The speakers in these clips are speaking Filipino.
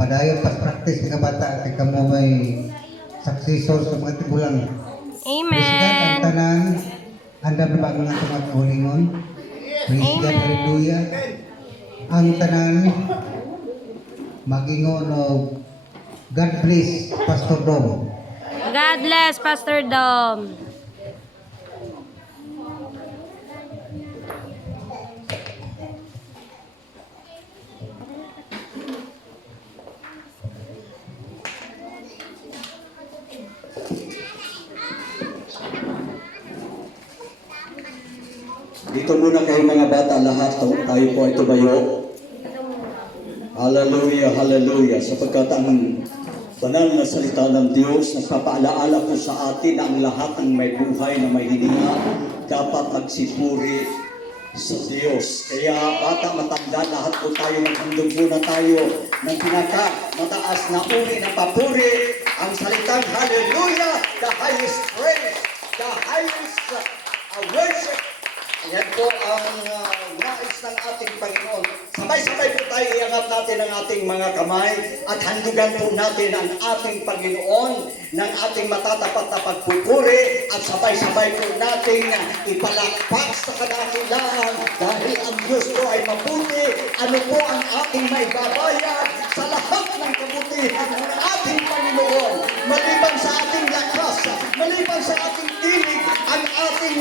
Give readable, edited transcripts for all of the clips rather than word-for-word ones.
padayon pas-practice nga bata kay kamo may successor sa mga tigulang. Praise God, ang Amen. tanan, handa ba ang mga tumatahulingon? Praise God, Amen. hallelujah. Ang tanan, magingon og God bless Pastor Dom. God bless, Pastor Dom. Dito muna kayo mga bata lahat, tayo po ay tumayo. Hallelujah, hallelujah. Sapagkat ang banal na salita ng Diyos, nagpapaalaala po sa atin na ang lahat ng may buhay na may hininga dapat magsipuri sa Diyos. Kaya bata, matanda, lahat po tayo maghandog muna tayo ng pinaka-mataas na uri na papuri, ang salitang hallelujah, the highest praise, the highest worship. Yan po ang nais ng ating Panginoon. Sabay-sabay po tayo iangat natin ang ating mga kamay at handugan po natin ang ating Panginoon ng ating matatapat na pagpupuri at sabay-sabay po nating ipalakpak sa kadakilaan dahil ang Diyos po ay mabuti. Ano po ang ating maibabayad sa lahat ng kabutihan ng ating Panginoon. Maliban sa ating lakas, maliban sa ating tinig, ang ating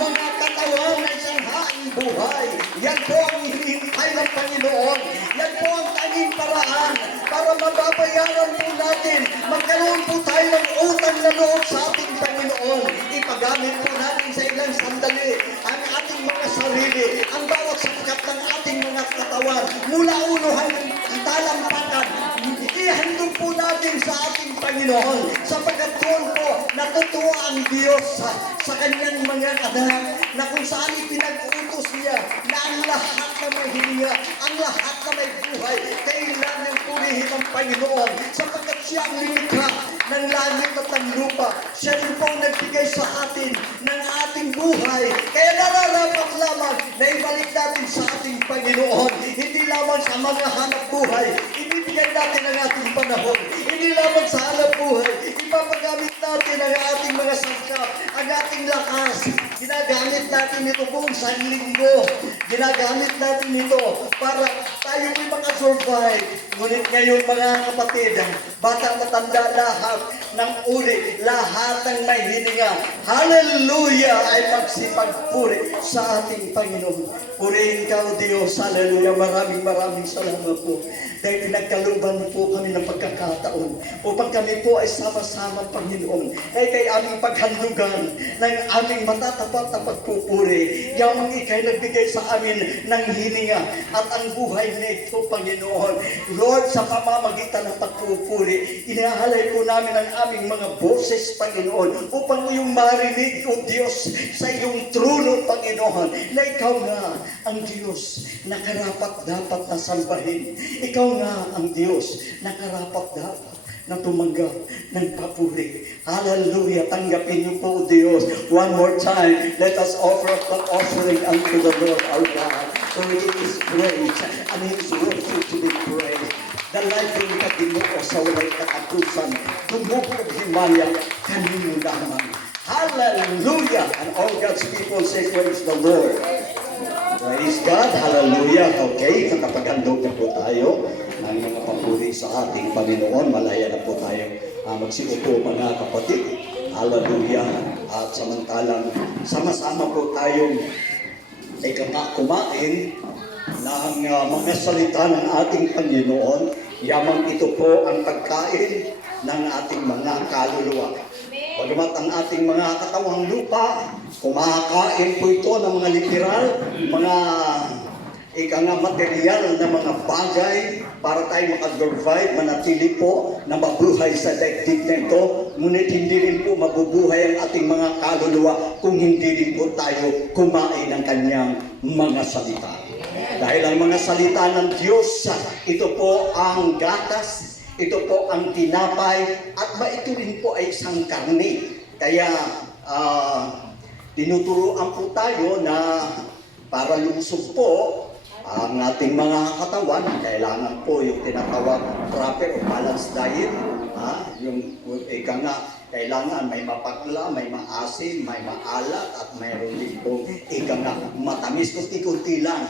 mga katawan na isang haing buhay. Yan po ang hinihintay ng Panginoon. Yan po ang tanging paraan para mababayaran po natin. Magkaroon po tayo ng utang na loob sa ating Panginoon. Ipagamit po natin sa ilang sandali ang ating mga sarili, ang bawat sakat ng ating mga katawan, mula ulo hanggang talampakan. Ihandog po natin sa ating Panginoon sapagkat doon po natutuwa ang Diyos sa kanyang mga anak na kung saan ipinag-utos niya na ang lahat na may hininga, ang lahat na may buhay, kailangan purihin ang Panginoon sapagkat siya ang lumikha ng langit at ng lupa. Siya rin po ang nagbigay sa atin ng ating buhay. Kaya nararapat lamang na ibalik natin sa ating Panginoon. Hindi lamang sa mga hanap buhay. Ibibigay natin ang ating panahon. Hindi lamang sa hanap buhay. Ipapagamit natin ang ating mga sangkap, ang ating lakas. Ginagamit natin ito buong isang linggo. Ginagamit natin ito para tayo may makasurvive. Ngunit ngayon mga kapatid, bata matanda lahat ng uri, lahat ng may hininga. Hallelujah ay magsipagpuri sa ating Panginoon. Purihin ka o Diyos. Hallelujah. Maraming salamat po. Dahil pinagkaluban po kami ng pagkakataon upang kami po ay sama-sama Panginoon. Ay kay aming paghandugan ng aming matatapat na pagpupuri. Yamang ikay nagbigay sa amin ng hininga at ang buhay nito Panginoon. Lord, sa pamamagitan ng pagpupuri, inahalay po namin ang aming mga boses Panginoon upang iyong marinig o Diyos sa iyong trono Panginoon na ikaw nga ang Diyos na karapat-dapat na sambahin. Ikaw nga ang Diyos na karapat-dapat na tumanggap ng papuri. Hallelujah! Tanggapin niyo po, Diyos. One more time, let us offer up the offering unto the Lord our God. For He is great and He is worthy to be praised. The living ka Ginoo sa walay katapusan, dumugog himaya, kanino lamang. Hallelujah! And all God's people say, praise the Lord. Praise God, hallelujah. Okay, nakapaghandog na po tayo ng mga papuri sa ating Panginoon. Malaya na po tayo magsiupo mga kapatid. Hallelujah. At samantalang sama-sama po tayong kumain ng mga salita ng ating Panginoon. Yamang ito po ang pagkain ng ating mga kaluluwa. Bagamat ang ating mga katawang lupa, kumakain po ito ng mga literal, mga material na mga bagay para tayo makasurvive, manatili po na mabuhay sa daigdig na ito. Ngunit hindi rin po mabubuhay ang ating mga kaluluwa kung hindi rin po tayo kumain ng kanyang mga salita. Dahil ang mga salita ng Diyos, ito po ang gatas, ito po ang tinapay, at ito rin po ay isang karne. Kaya tinuturuan po tayo na para lumusog po Ang ating mga katawan, kailangan po yung tinatawag proper o balanced diet. Yung ika nga, kailangan may mapakla, may maasim, may maalat, at mayroon din po ika nga, matamis, kunti-kunti lang.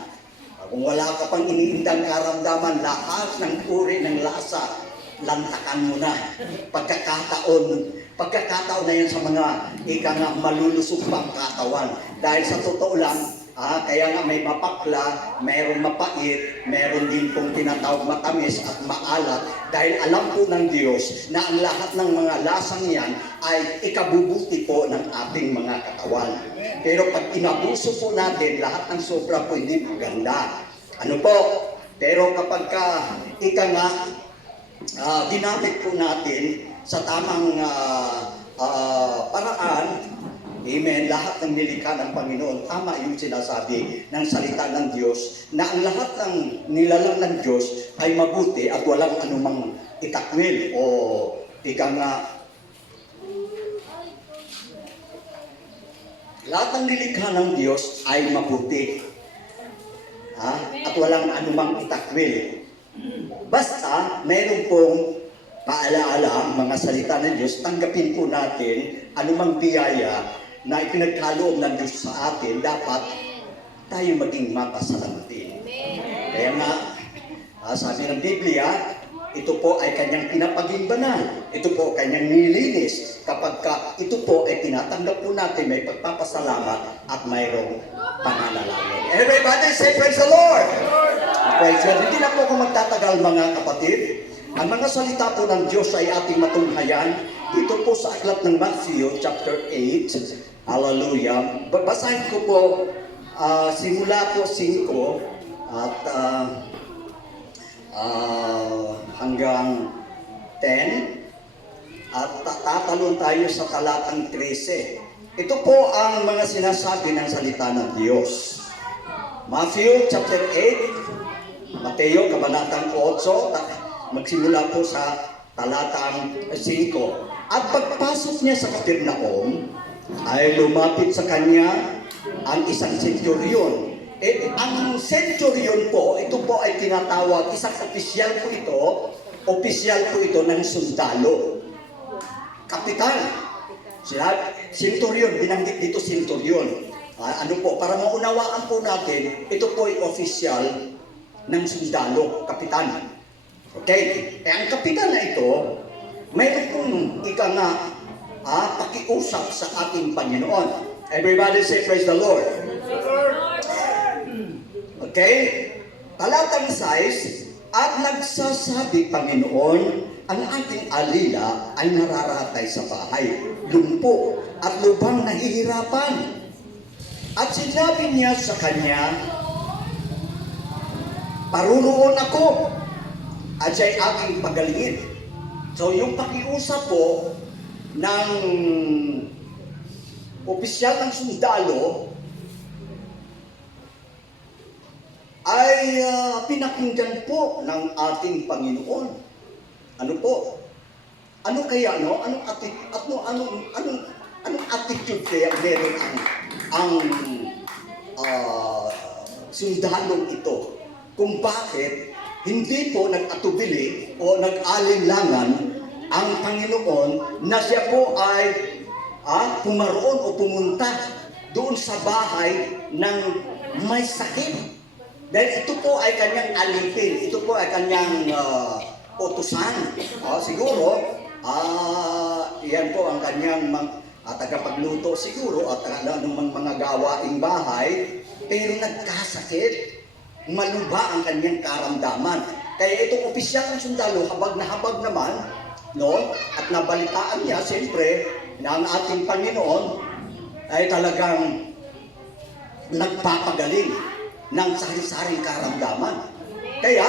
Kung wala ka pang iniindang karamdaman, lahat ng uri ng lasa, lantakan mo na. Pagkakataon na yan sa mga ika nga malulusog pang katawan. Dahil sa totoo lang, kaya nga may mapakla, mayroong mapait, mayroon din pong tinatawag matamis at maalat. Dahil alam po ng Diyos na ang lahat ng mga lasang yan ay ikabubuti po ng ating mga katawan. Pero pag inabuso po natin, lahat ng sobra po hindi maganda. Ano po? Pero kapag ika nga, ginamit po natin sa tamang paraan, amen, lahat ng nilikha ng Panginoon, tama yung sinasabi ng salita ng Diyos, na ang lahat ng nilalang ng Diyos ay mabuti at walang anumang itakwil o ika nga, lahat ng nilikha ng Diyos ay mabuti at walang anumang itakwil. Basta mayroon pong paalaala ang mga salita ng Diyos, tanggapin po natin anumang biyaya na ipinagkaloob ng Diyos sa atin, dapat tayo maging mapasalamtin. Kaya nga, sabi ng Biblia, ito po ay kanyang pinapaging banal. Ito po kanyang nilinis. Kapag ito po ay tinatanggap po natin, may pagpapasalamat at mayroong pananalangin. Everybody say, praise the Lord! Praise God. Hindi na po ako magtatagal, mga kapatid. Ang mga salita po ng Diyos ay ating matunghayan. Dito po sa aklat ng Matthew, chapter 8. Hallelujah. Basahin ko po, simula po 5 at hanggang 10. At tatalon tayo sa talatang 13. Ito po ang mga sinasabi ng salita ng Diyos. Matthew chapter 8, Mateo kabanatang 8, magsimula po sa talatang 5. At pagpasok niya sa Capernaum, ay lumapit sa kanya ang isang centurion. Ang centurion po, ito po ay tinatawag, isang opisyal po ito ng sundalo. Kapitan. Centurion, binanggit dito centurion. Ano po, para maunawaan po natin, ito po ay opisyal ng sundalo, kapitan. Okay? Ang kapitan na ito, mayroon pong ika nga, pakiusap sa ating Panginoon. Everybody say, praise the Lord. Okay? Talatang 6, at nagsasabi, Panginoon, ang ating alila ay nararatay sa bahay, lumpo, at lubang nahihirapan. At sinabi niya sa kanya, paruroon ako, at siya'y aking pagalingin. So yung pakiusap po ng opisyal ng sundalo ay pinakinggan po ng ating Panginoon. Ano po? Ano kaya, no? Anong attitude kaya meron ang sundalong ito? Kung bakit hindi po nag-atubili o nag-alinlangan ang Panginoon na siya po ay pumaroon o pumunta doon sa bahay ng may sakit. Dahil ito po ay kanyang alipin, ito po ay kanyang utusan. Siguro, yan po ang kanyang tagapagluto siguro at anumang mga gawaing bahay, pero nagkasakit, maluba ang kanyang karamdaman. Kaya itong opisyal ng sundalo, habag na habag naman, no? At nabalitaan niya, siyempre, na ang ating Panginoon ay talagang nagpapagaling ng sari-saring karamdaman. Kaya,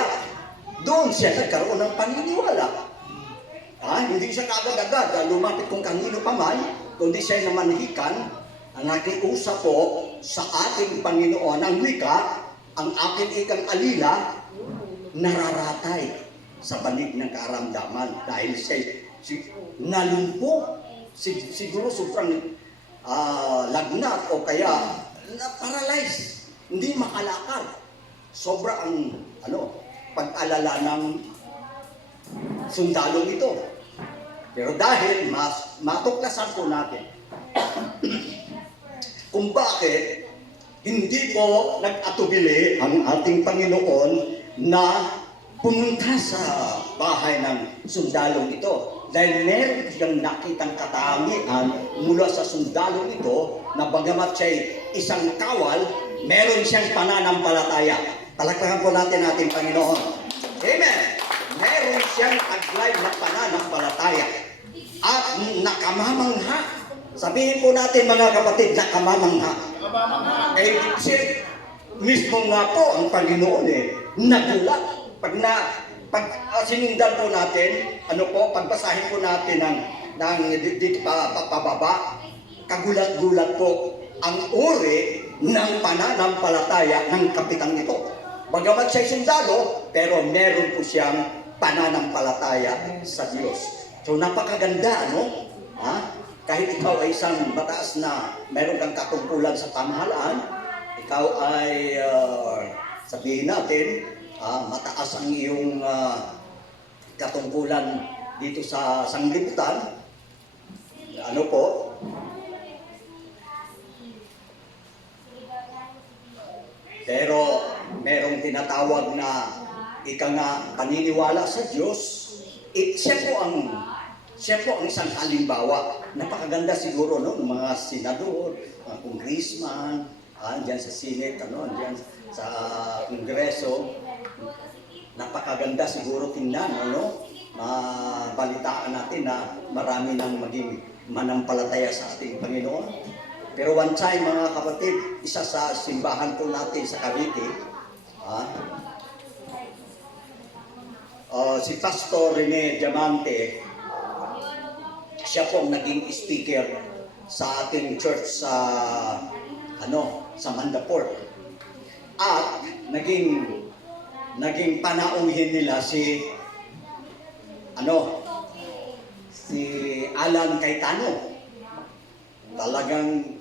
doon siya nagkaroon ng paniniwala. Hindi siya kagad-agad lumapit kung kanino pa man, kundi siya namanhikan ang nakiusap po sa ating Panginoon ang wika, ang aking ikang alila, nararatay sa banig ng karamdaman dahil siya nalumpo, siguro sobrang lagnat o kaya na-paralyze, hindi makalakad. sobra ang pag-alala ng sundalong ito. Pero dahil matuklasan po natin kung bakit hindi po nag-atubili ang ating Panginoon na pumunta sa bahay ng sundalong ito. Dahil meron siyang nakitang katangian mula sa sundalong ito na bagamat siya'y isang kawal, meron siyang pananampalataya. Palakpakan po natin ating Panginoon. Amen! Meron siyang taglay na pananampalataya. At nakamamangha. Sabihin po natin mga kapatid, nakamamangha. Eh, mismo nga po ang Panginoon nagulat. Pag sinundan po natin, pagbasahin po natin ng dito pababa, kagulat-gulat po ang uri ng pananampalataya ng kapitang ito. Bagamat siya'y sundalo, pero meron po siyang pananampalataya sa Diyos. So napakaganda, no? Kahit ikaw ay isang mataas na meron kang katungkulan sa pamahalaan, ikaw ay sabihin natin, mataas ang iyong katungkulan dito sa sanglibutan. Pero merong tinatawag na paniniwala sa Diyos. Siya po ang isang halimbawa. Napakaganda siguro ng mga senador, mga congressman, diyan sa Senate, diyan sa Kongreso. Napakaganda siguro tingnan, mabalitaan natin na marami nang maging manampalataya sa ating Panginoon. Pero one time, mga kapatid, isa sa simbahan po natin sa Cavite, si Pastor Rene Diamante, siya po ang naging speaker sa ating church sa Mandaport. At naging panauhin nila si Alan Cayetano. Talagang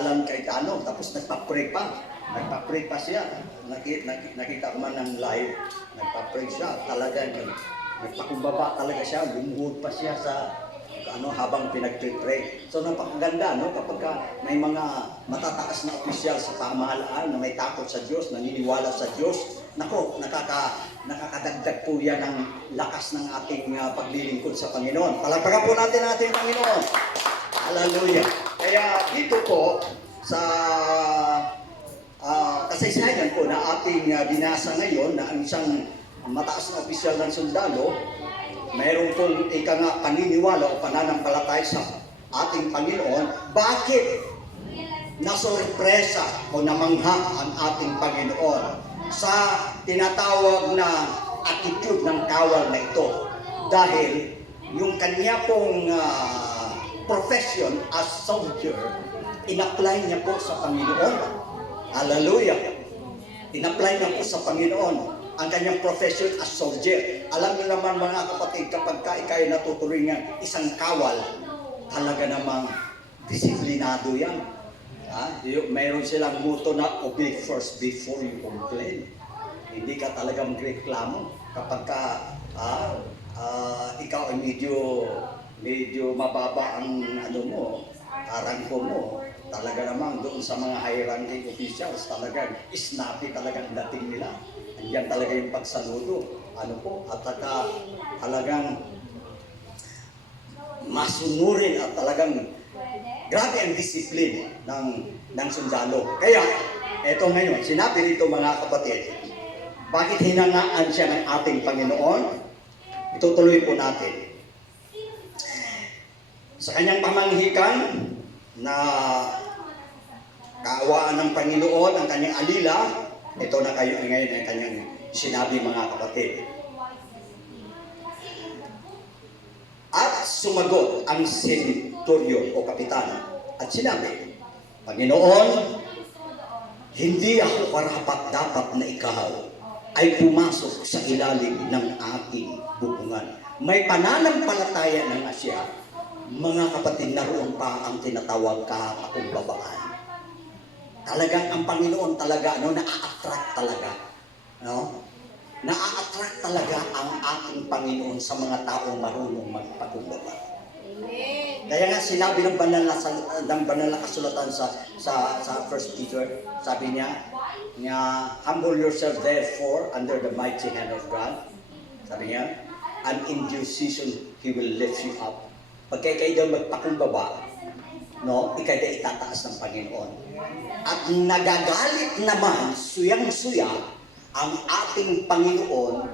Alan Cayetano, tapos nagpa-pray pa siya. Nakita ko man ng live, nagpa-pray siya. Talagang nagpakumbaba talaga siya, lumuhod pa siya sa habang pinag-pray. So napakaganda, kapag may mga matataas na opisyal sa pamahalaan na may takot sa Diyos, naniniwala sa Diyos, nakakadagdag po yan ng lakas ng ating paglilingkod sa Panginoon. Palagpagan po natin ang ating Panginoon. Hallelujah. Kaya dito po sa kasaysayan po na ating binasa ngayon na ang isang mataas na opisyal ng sundalo, mayroon pong paniniwala o pananampalataya sa ating Panginoon. Bakit nasorpresa o namangha ang ating Panginoon sa tinatawag na attitude ng kawal na ito? Dahil yung kanya pong profession as soldier, in-apply niya po sa Panginoon. Hallelujah! In-apply niya po sa Panginoon ang kanyang profession as soldier. Alam niyo naman mga kapatid, kapag ikay natuturingan isang kawal, talaga namang disiplinado yan. Mayroon silang motto na obey first before you complain. Hindi ka talaga magreklamo kapag ikaw ay medyo mababa ang rangko mo. Talaga namang doon sa mga high-ranking officials, talagang snappy talagang dating nila. Yan talaga yung pagsaludo. At talagang masunurin at talagang grabe ang disiplin ng sundalo. Kaya, eto ngayon, sinabi dito mga kapatid, bakit hinangaan siya ng ating Panginoon? Itutuloy po natin. Sa kanyang pamanghikan na kaawaan ng Panginoon, ang kanyang alila, ito na kayo ngayon ang kanyang sinabi mga kapatid. At sumagot ang senturyon o kapitan at sinabi, Panginoon, hindi ako karapat-dapat na ikaw ay pumasok sa ilalim ng aking bubungan. May pananampalataya na nga siya. Mga kapatid, naroon pa ang tinatawag kapakumbabaan. Talagang ang Panginoon talaga, na-attract talaga. No? Na-attract talaga ang ating Panginoon sa mga taong marunong magpakumbaba. Kaya nga sinabi ng banal na kasulatan sa 1 Peter, sabi niya, humble yourself therefore under the mighty hand of God. Sabi niya, and in due season, He will lift you up. Pag kayo daw magpakumbaba, no, ikay daw itataas ng Panginoon. At nagagalit naman, suyang-suya, ang ating Panginoon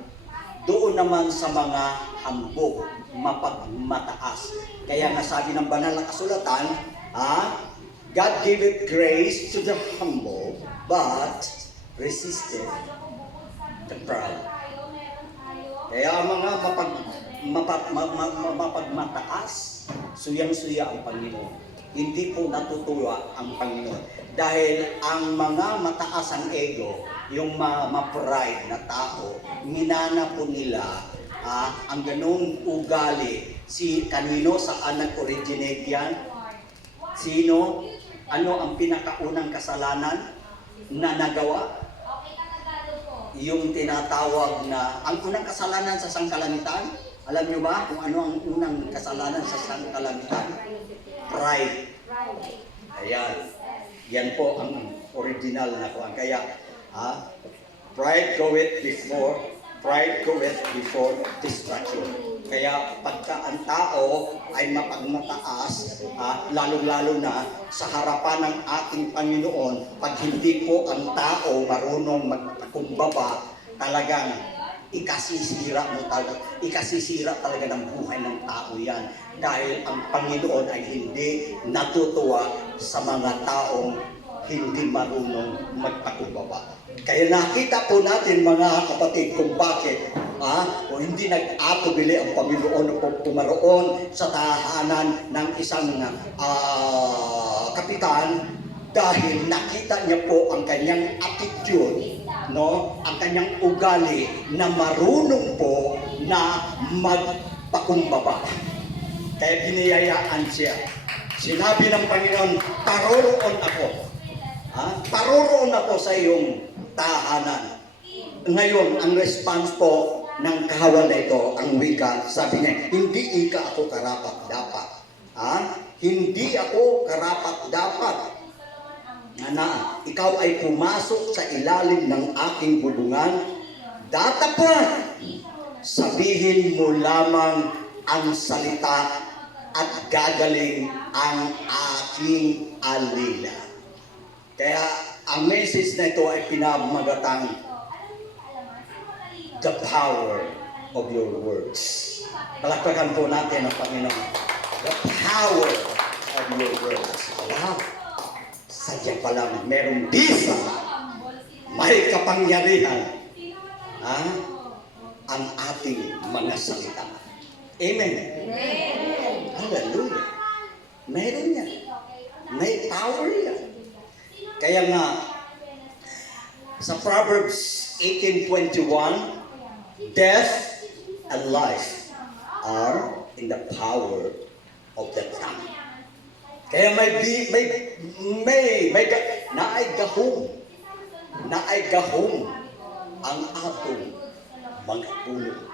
doon naman sa mga hambog, mapagmataas. Kaya nga sabi ng banal na kasulatan, God giveth grace to the humble, but resisteth the proud. Kaya ang mga mapagmataas, suyang-suya ang Panginoon. Hindi po natutuwa ang Panginoon. Dahil ang mga mataas ang ego, yung ma-pride na tao, minana po nila ang ganung ugali. Kanino, saan nag-originate yan? Sino? Ano ang pinakaunang kasalanan na nagawa? Yung tinatawag na, ang unang kasalanan sa sangkalamitan, alam nyo ba kung ano ang unang kasalanan sa sangkalamitan? Pride. Ayan. Yan po ang original na kuwan. Kaya, pride goeth before destruction. Kaya pagka ang tao ay mapagmataas, lalong-lalo na sa harapan ng ating Panginoon, pag hindi po ang tao marunong magpakumbaba, talagang ikasisira talaga ng buhay ng tao yan. Dahil ang Panginoon ay hindi natutuwa sa mga taong hindi marunong magpakumbaba. Kaya nakita po natin mga kapatid kung bakit o hindi nag-atubili ang Panginoon o pumaroon sa tahanan ng isang kapitan dahil nakita niya po ang kanyang attitude, no, ang kanyang ugali na marunong po na magpakumbaba. Kaya biniyayaan siya. Sinabi ng Panginoon, paroroon ako. Paroroon ako sa iyong tahanan. Ngayon, ang response po ng kahawan na ito, ang wika, sabi niya, hindi ika ako karapat-dapat. Hindi ako karapat-dapat na ikaw ay pumasok sa ilalim ng aking bulungan. Datapat, sabihin mo lamang ang salita at gagaling ang aking alila. Kaya ang message na ito ay pinamagatang the power of your words. Palakpakan po natin ang Panginoon. The power of your words. Wow! Sadya pa lang, merong bisa, may kapangyarihan ang ating mga salita. Amen. Hallelujah. Meron yan. May power yan. Kaya nga, sa Proverbs 18:21, death and life are in the power of the tongue. Kaya naay gahom ang atong mga pulong.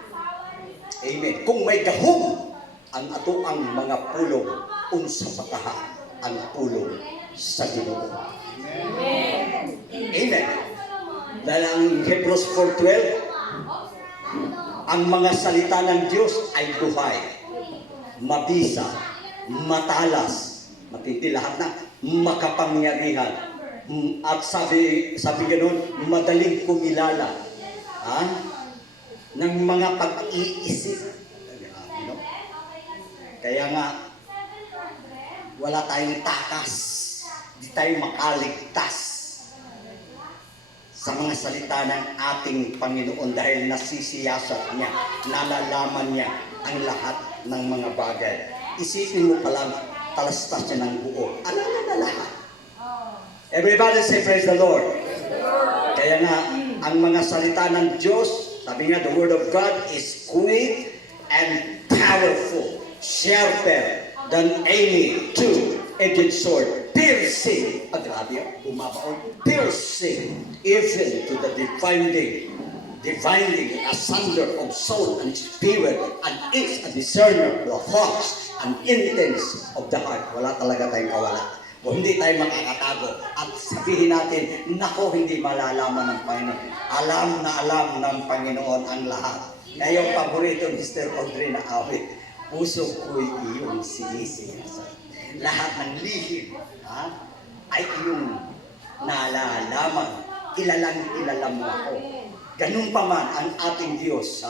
Amen. Kung may gahom ang atoang mga pulong, unsa pa kaha ang pulong sa Ginoo. Amen. Amen. Dahil ang Hebrews 4:12, ang mga salita ng Diyos ay buhay, mabisa, matalas, matindi lahat na, makapangyarihan. At sabi ganoon, madaling kumilala ng mga pag-iisip. Kaya nga, wala tayong takas, di tayo makaligtas sa mga salita ng ating Panginoon dahil nasisiyasat niya, nalalaman niya ang lahat ng mga bagay. Isipin mo palang, talastas niya ng buo. Alam niya na lahat. Everybody say praise the Lord. Kaya nga, ang mga salita ng Diyos, sabi nga, the Word of God is quick and powerful, sharper than any two-edged sword, piercing, grabe, bumabaon, piercing, even to the dividing asunder of soul and spirit, and is a discerner of thoughts and intents of the heart. Wala talaga tayong kawala. Kung hindi tayo makakatago at sabihin natin, nako, hindi malalaman ng Panginoon. Alam ng Panginoon ang lahat. Ngayong paborito ni Sister Audrey na awit, puso ko'y iyong sinisiyasan. Lahat ng lihim ay iyong nalalaman. Kilala mo ako. Ganun pa man ang ating Diyos,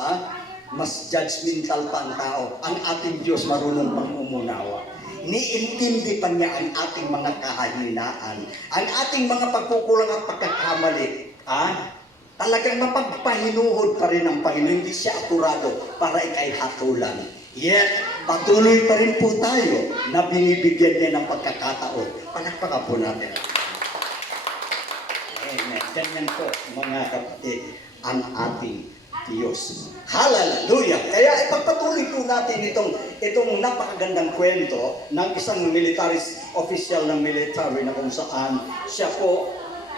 mas judgmental pa ang tao. Ang ating Diyos marunong pang umunawa. Niintindi pa niya ang ating mga kahinaan, ang ating mga pagkukulang at pagkakamali. Talagang mapagpahinuhod pa rin ang Panginoon. Hindi siya akurado para ikay hatulan. Yet, patuloy pa rin po tayo na binibigyan niya ng pagkakataon. Palakpakan po natin. Amen. Ganyan po, mga kapatid, ang ating Diyos. Hallelujah! Kaya ipagpatuloy po natin itong napakagandang kwento ng isang military official ng military na kung saan siya po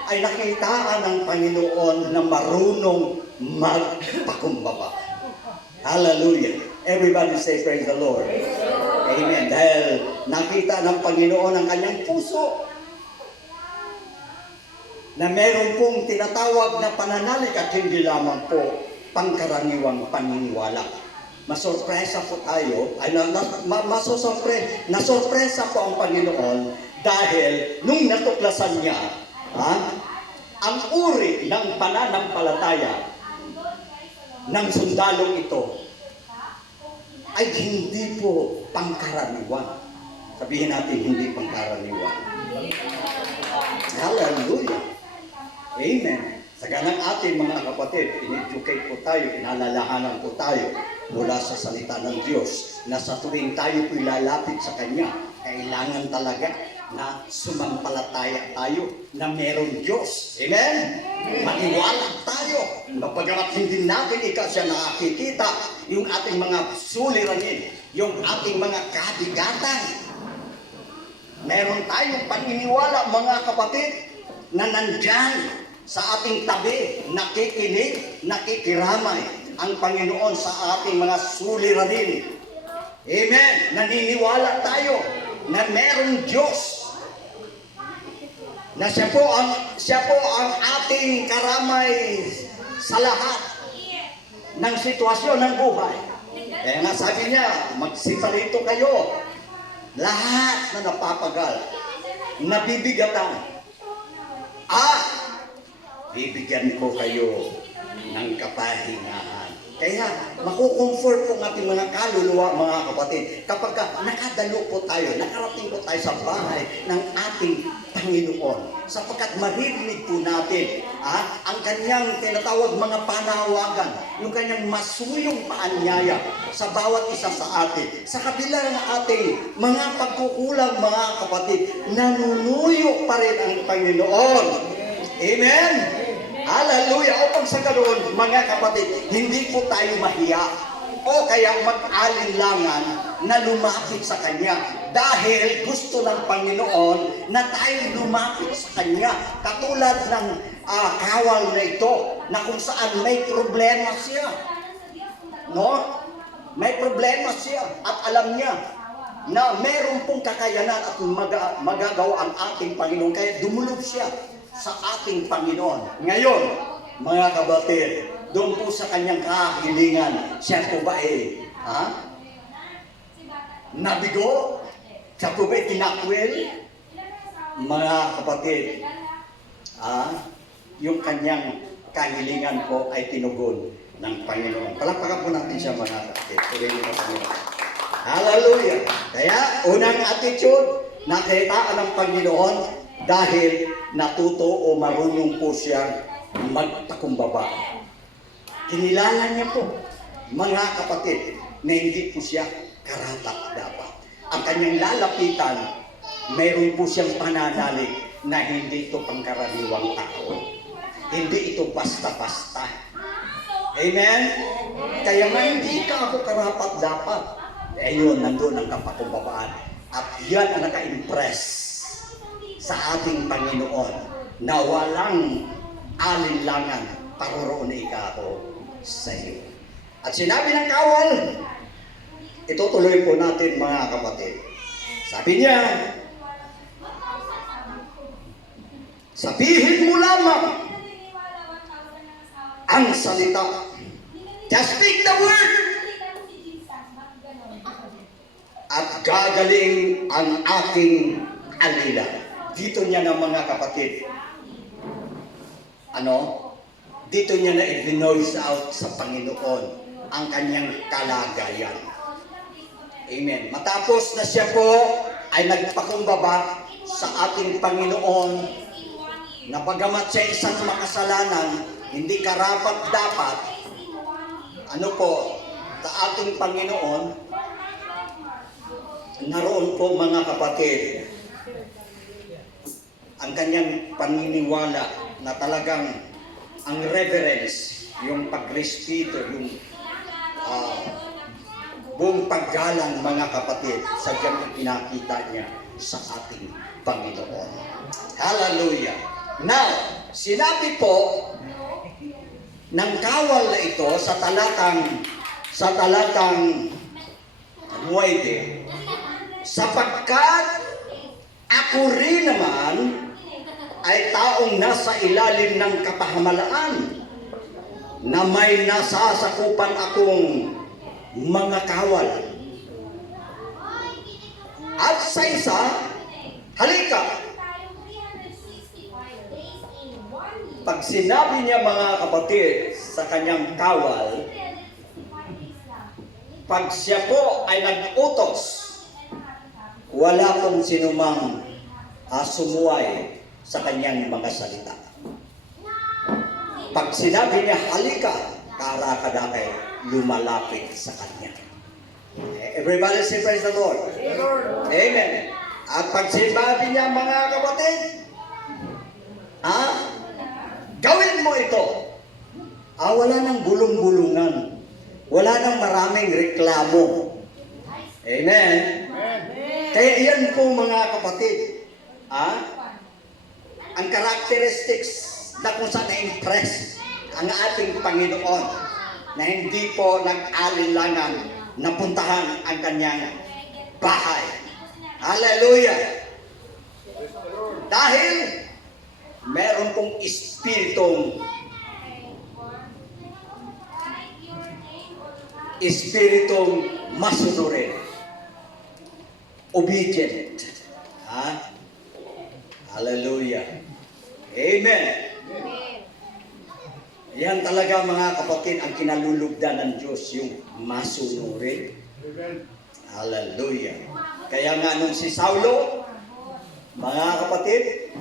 ay nakitaan ng Panginoon na marunong magpakumbaba. Hallelujah! Everybody say praise the Lord. Amen. Dahil nakita ng Panginoon ang kanyang puso na meron pong tinatawag na pananalig at hindi lamang po pangkaraniwang paniniwala. Masorpresa po tayo, nasorpresa po ang Panginoon dahil nung natuklasan niya ang uri ng pananampalataya ng sundalong ito ay hindi po pangkaraniwan. Sabihin natin, hindi pangkaraniwan. Hallelujah! Amen. Sa ganang ating mga kapatid, in-educate po tayo, inalalahanan po tayo mula sa salita ng Diyos na sa tuwing tayo po'y lalapit sa Kanya, kailangan talaga na sumampalataya tayo na merong Diyos. Amen? Maniwala tayo. Kapagamat hindi natin siya nakakikita, yung ating mga suliranin, yung ating mga kabigatan, meron tayong paniniwala, mga kapatid, na nandyan sa ating tabi, nakikinig, nakikiramay ang Panginoon sa ating mga suliranin. Amen. Naniniwala tayo na merong Diyos, na siya po ang ating karamay sa lahat ng sitwasyon ng buhay. Kaya nga sabi niya, magsisalito kayo, lahat na napapagal, nabibigatan, bibigyan ko kayo ng kapahingahan. Kaya makukomfort po ng ating mga kaluluwa, mga kapatid, kapag nakadalo po tayo, nakarating po tayo sa bahay ng ating Panginoon, sapagkat maririnig po natin ang kanyang tinatawag mga panawagan, yung kanyang masuyong paanyaya sa bawat isa sa atin. Sa kabila ng ating mga pagkukulang, mga kapatid, nanunuyo pa rin ang Panginoon. Amen? Hallelujah! Upang sa ganoon, mga kapatid, hindi po tayo mahiya o kaya mag-alinlangan na lumapit sa Kanya. Dahil gusto ng Panginoon na tayo lumapit sa Kanya. Katulad ng kawal na ito, na kung saan may problema siya. No? May problema siya at alam niya na meron pong kakayanan at magagawa ang ating Panginoon. Kaya dumulog siya sa ating Panginoon. Ngayon, mga kapatid, doon po sa kanyang kahilingan, siya po ba nabigo? Siya po ba tinakwil? Mga kapatid, yung kanyang kahilingan po ay tinugon ng Panginoon. Palakpakan po natin siya, mga kapatid. Purihin po Panginoon. Hallelujah! Kaya, unang attitude, nakitaan ng Panginoon dahil natuto o marunong po siya magpakumbaba. Kinilala niya po, mga kapatid, na hindi po siya karapat-dapat. Ang kanyang lalapitan, mayroon po siyang pananalig na hindi ito pangkaraniwang tao. Hindi ito basta-basta. Amen? Kaya nga hindi ka ako karapat-dapat. Ayun, nandun ang kapakumbabaan. At yan ang naka-impress sa ating Panginoon na walang alinlangan, paroroon ako sa iyo. At sinabi ng kawal, itutuloy po natin mga kapatid. Sabi niya, sabihin mo lamang ang salita. Just speak the word. At gagaling ang aking alila. Dito niya na mga kapatid. Dito niya na i-noise out sa Panginoon ang kanyang kalagayan. Amen. Matapos na siya po ay nagpakumbaba sa ating Panginoon na bagamat siya isang makasalanan, hindi karapat-dapat, sa ating Panginoon, naroon po mga kapatid, ang kanyang paniniwala na talagang ang reverence, yung pagrespeto, yung buong paggalang mga kapatid, sadyang ipinakita niya sa ating Panginoon. Hallelujah! Now, sinabi po ng kawal na ito sa talatang 9, sapagkat ako rin naman ay taong nasa ilalim ng kapahamalaan na may nasasakupan akong mga kawal. At sa isa, halika. Pag sinabi niya mga kapatid sa kanyang kawal, pag siya po ay nag-utos, wala pong sinumang sumuway sa kanyang mga salita. Pag sinabi niya, halika, karakadakay, lumalapit sa kanya. Everybody say praise the Lord. Amen. At pag sinabi niya mga kapatid, gawin mo ito. Wala nang bulong-bulungan. Wala nang maraming reklamo. Amen. Kaya iyan po mga kapatid. Ang characteristics na kung saan na-impress ang ating Panginoon na hindi po nag-alinlangan na puntahan ang kanyang bahay. Hallelujah! Dahil meron pong espiritong masunurin. Obedient. Hallelujah. Amen. Yan talaga mga kapatid ang kinalulugdan ng Diyos, yung masunurin. Hallelujah. Kaya nga nung si Saulo, mga kapatid,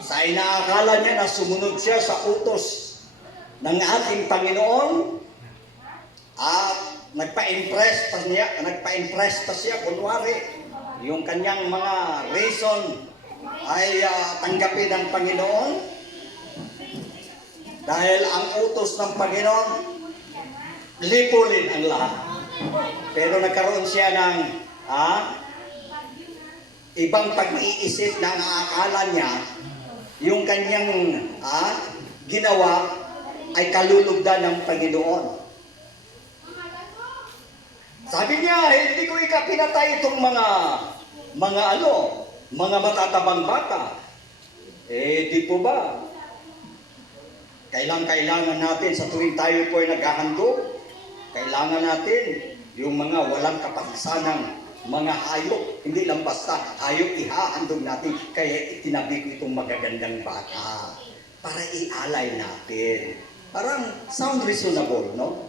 sa inaakala niya na sumunod siya sa utos ng ating Panginoon, at nagpa-impress pa siya, kunwari, yung kanyang mga reason ay tanggapin ng Panginoon. Dahil ang utos ng Panginoon, lipulin ang lahat. Pero nagkaroon siya ng ibang pag-iisip na akala niya, yung kanyang ginawa ay kalulugdan ng Panginoon. Sabi niya, hindi ko pinatay itong mga matatabang bata. Di po ba? Kailangan natin sa tuwing tayo po ay naghahandog, kailangan natin yung mga walang kapansanang mga hayop. Hindi lang basta hayop ihahandog natin, kaya itinabi ko itong magagandang bata para ialay natin. Parang sound reasonable, no?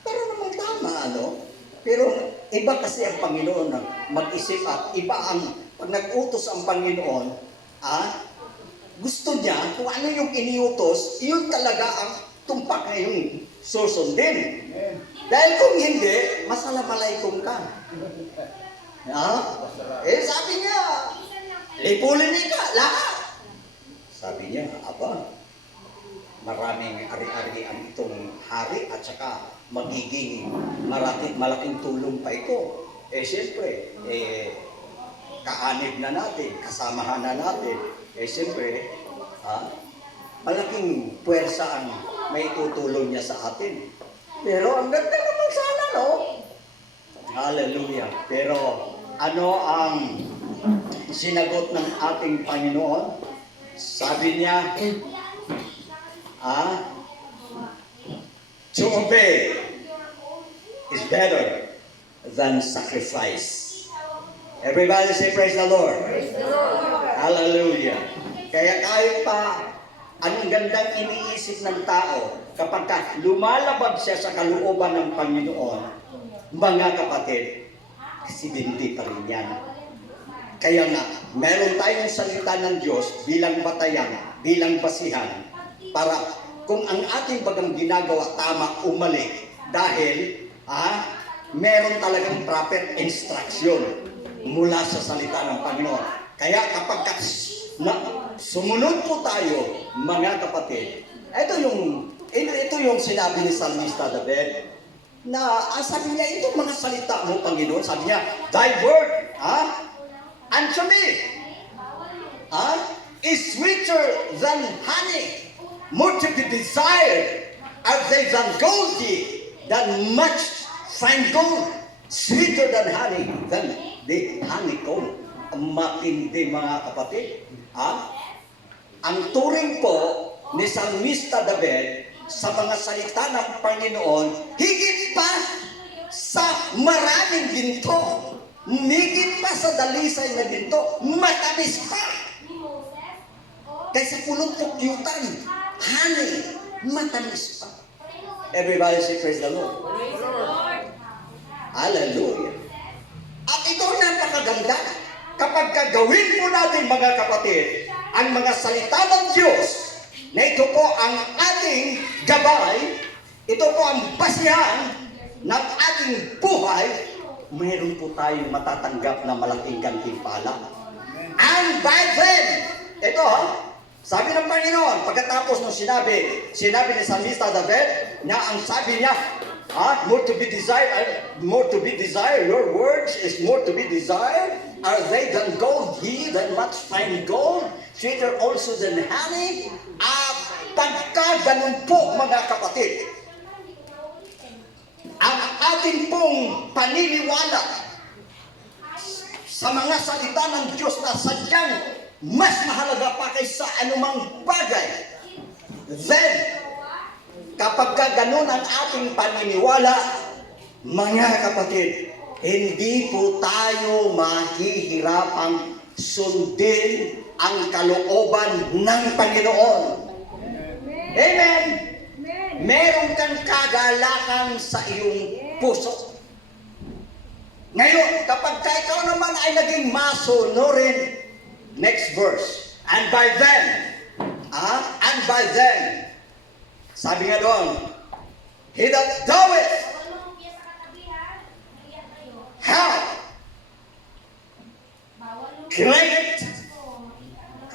Pero naman tama, Pero iba kasi ang Panginoon na mag-isip at iba ang, pag nag-utos ang Panginoon, gusto niya, kung ano yung iniutos, yun talaga ang tumpak na yung susundin. Dahil kung hindi, masalamalaikum ka. Sabi niya, lipulin ka, lahat. Sabi niya, maraming ari-arian itong hari at saka magiging malaking tulong pa ito. Siyempre, kaanib na natin, kasamahan na natin, siyempre, malaking puwersa ang may tutulong niya sa atin. Pero ang ganda naman sana, no? Hallelujah. Pero ano ang sinagot ng ating Panginoon? Sabi niya, to obey is better than sacrifice. Everybody say praise the Lord. Praise the Lord. Hallelujah. Kaya kahit pa anong gandang iniisip ng tao kapag lumalabag siya sa kalooban ng Panginoon, mga kapatid, kasi hindi pa rin yan. Kaya nga, meron tayong salita ng Diyos bilang batayan, bilang basihan, para kung ang ating bagang ginagawa tama o mali, dahil meron talagang proper instruction mula sa salita ng Panginoon. Kaya kapag sumunod po tayo, mga kapatid, ito yung sinabi ni Salmista David, na sabi niya, itong mga salita mo, Panginoon, sabi niya, thy word, unto me, is sweeter than honey, more to be desired, are they than gold, than much fine gold, sweeter than honey, than the honeycomb. Matindi, mga kapatid. Ang turing po ni Salmista David sa mga salita ng Panginoon, higit pa sa maraming ginto, higit pa sa dalisay na ginto, matamis pa kaysa pulot pukyutan, honey, matamis pa. Everybody say praise the Lord. Hallelujah. At ito napakaganda kapag gagawin po natin, mga kapatid, ang mga salita ng Diyos, na ito po ang ating gabay, ito po ang basihan ng ating buhay, mayroon po tayong matatanggap na malaking gantimpala. And by then, ito sabi ng Panginoon, pagkatapos nung sinabi ni Salmista David, na ang sabi niya, more to be desired, your words is more to be desired, are they than gold, than much fine gold, sweeter also than honey. Pagka ganun po, mga kapatid, ang ating pong paniniwala sa mga salita ng Diyos na sadyang mas mahalaga pa kaysa anumang bagay, then, kapag ganun ang ating paniniwala, mga kapatid, hindi po tayo mahihirapang sundin ang kalooban ng Panginoon. Amen. Meron kang kagalakan sa iyong puso. Ngayon, kapag ikaw naman ay naging masunurin, next verse, and by then, sabi nga doon, he that doeth have great